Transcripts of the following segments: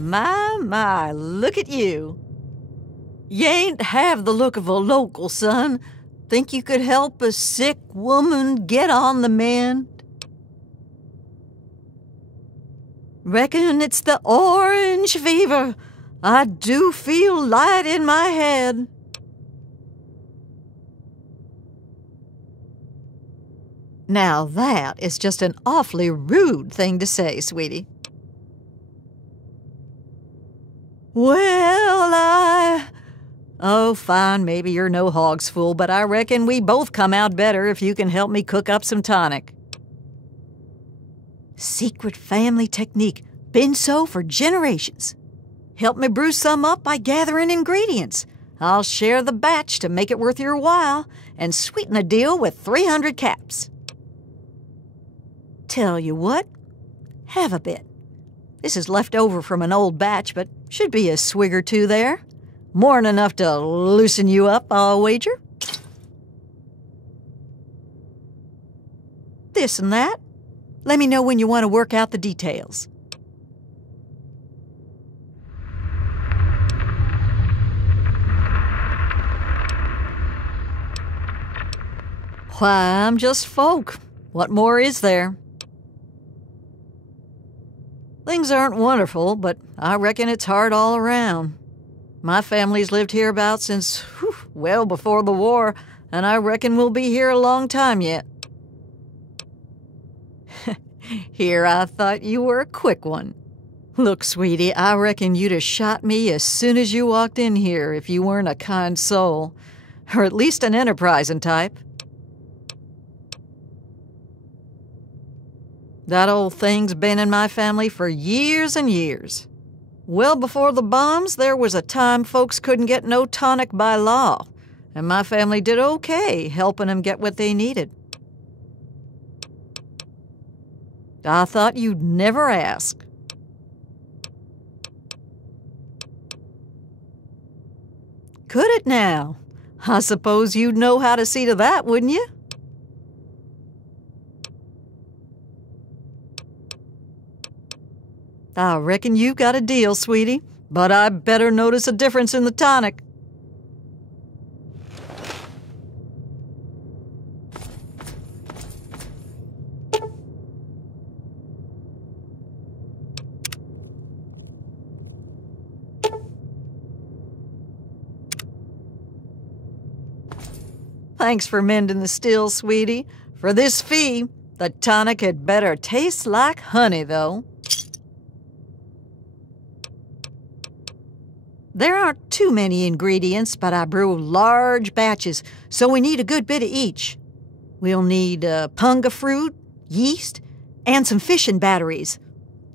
My, look at you. You ain't have the look of a local, son. Think you could help a sick woman get on the mend? Reckon it's the orange fever. I do feel light in my head. Now that is just an awfully rude thing to say, sweetie. Well, oh, fine, maybe you're no hog's fool, but I reckon we both come out better if you can help me cook up some tonic. Secret family technique, been so for generations. Help me brew some up by gathering ingredients. I'll share the batch to make it worth your while and sweeten the deal with 300 caps. Tell you what, have a bit. This is left over from an old batch, but should be a swig or two there. More'n enough to loosen you up, I'll wager. This and that. Let me know when you want to work out the details. Why, I'm just folk. What more is there? Things aren't wonderful, but I reckon it's hard all around. My family's lived hereabouts since, well before the war, and I reckon we'll be here a long time yet. Here, I thought you were a quick one. Look, sweetie, I reckon you'd have shot me as soon as you walked in here if you weren't a kind soul, or at least an enterprising type. That old thing's been in my family for years and years. Well before the bombs, there was a time folks couldn't get no tonic by law, and my family did okay helping them get what they needed. I thought you'd never ask. Could it now? I suppose you'd know how to see to that, wouldn't you? I reckon you've got a deal, sweetie, but I better notice a difference in the tonic. Thanks for mending the still, sweetie. For this fee, the tonic had better taste like honey, though. There aren't too many ingredients, but I brew large batches, so we need a good bit of each. We'll need Punga Fruit, yeast, and some fishing batteries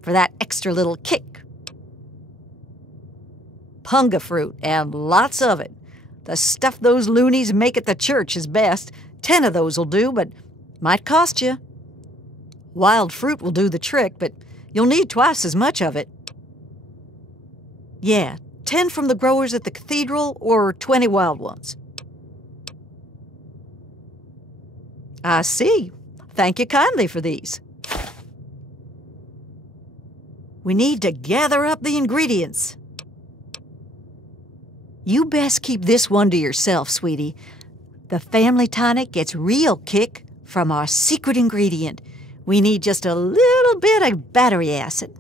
for that extra little kick. Punga Fruit, and lots of it. The stuff those loonies make at the church is best. 10 of those will do, but might cost you. Wild fruit will do the trick, but you'll need twice as much of it. Yeah, 10 from the growers at the cathedral or 20 wild ones. I see. Thank you kindly for these. We need to gather up the ingredients. You best keep this one to yourself, sweetie. The family tonic gets real kick from our secret ingredient. We need just a little bit of battery acid.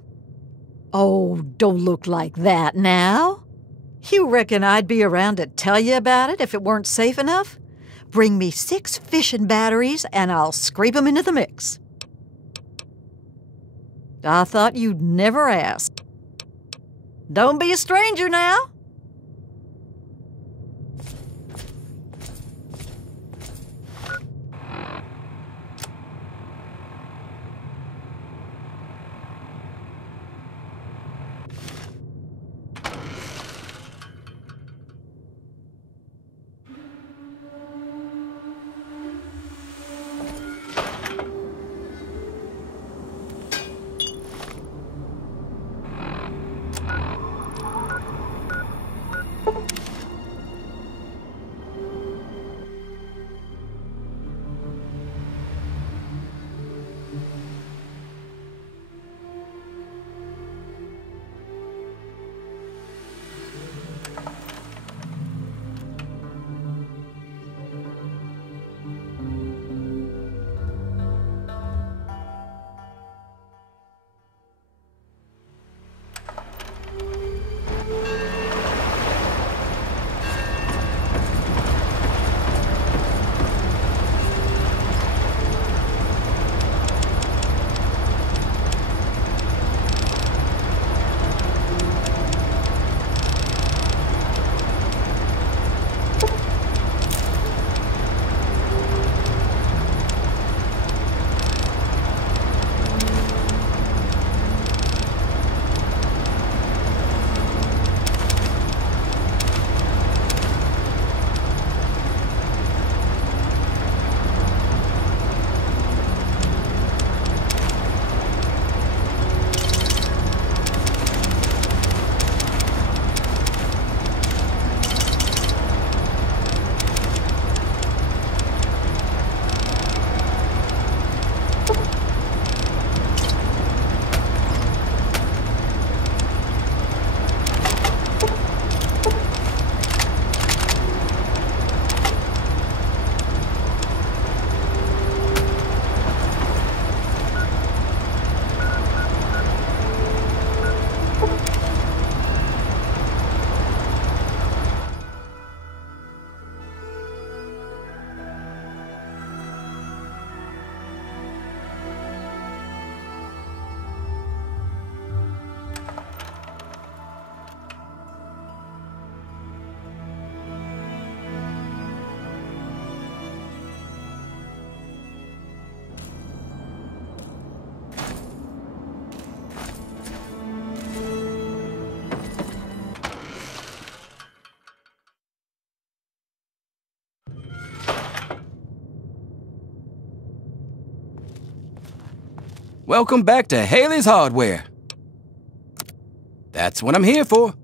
Oh, don't look like that now. You reckon I'd be around to tell you about it if it weren't safe enough? Bring me 6 fishing batteries and I'll scrape them into the mix. I thought you'd never ask. Don't be a stranger now. Welcome back to Haley's Hardware. That's what I'm here for.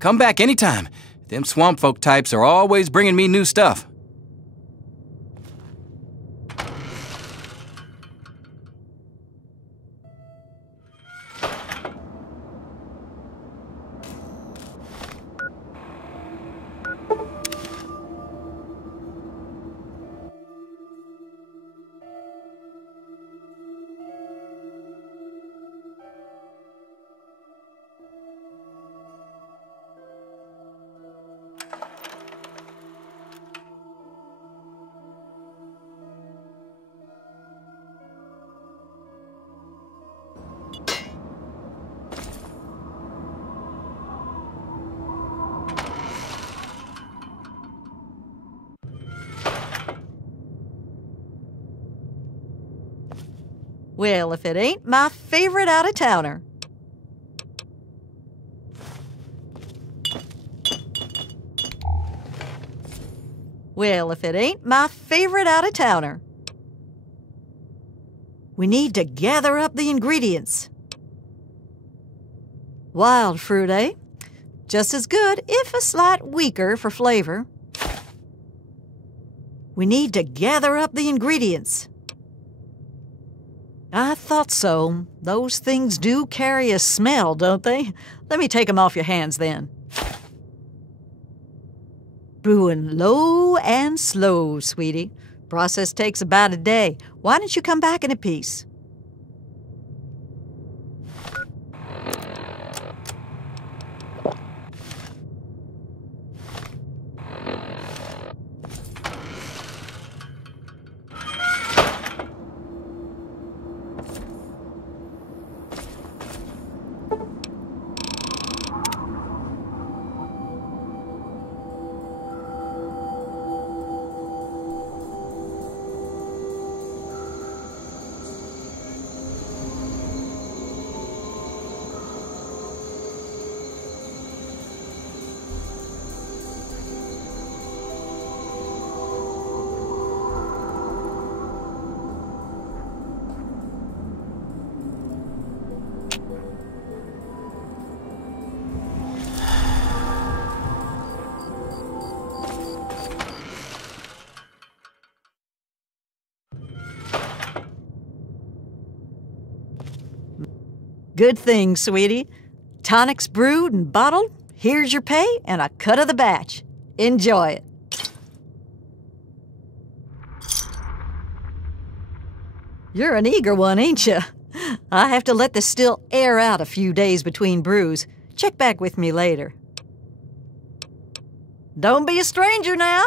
Come back anytime. Them swamp folk types are always bringing me new stuff. Well, if it ain't my favorite out-of-towner. Well, if it ain't my favorite out-of-towner. We need to gather up the ingredients. Wild fruit, eh? Just as good, if a slight weaker for flavor. We need to gather up the ingredients. I thought so. Those things do carry a smell, don't they? Let me take them off your hands then. Brewing low and slow, sweetie. Process takes about a day. Why don't you come back in a piece? Good thing, sweetie. Tonics brewed and bottled. Here's your pay and a cut of the batch. Enjoy it. You're an eager one, ain't you? I have to let the still air out a few days between brews. Check back with me later. Don't be a stranger now.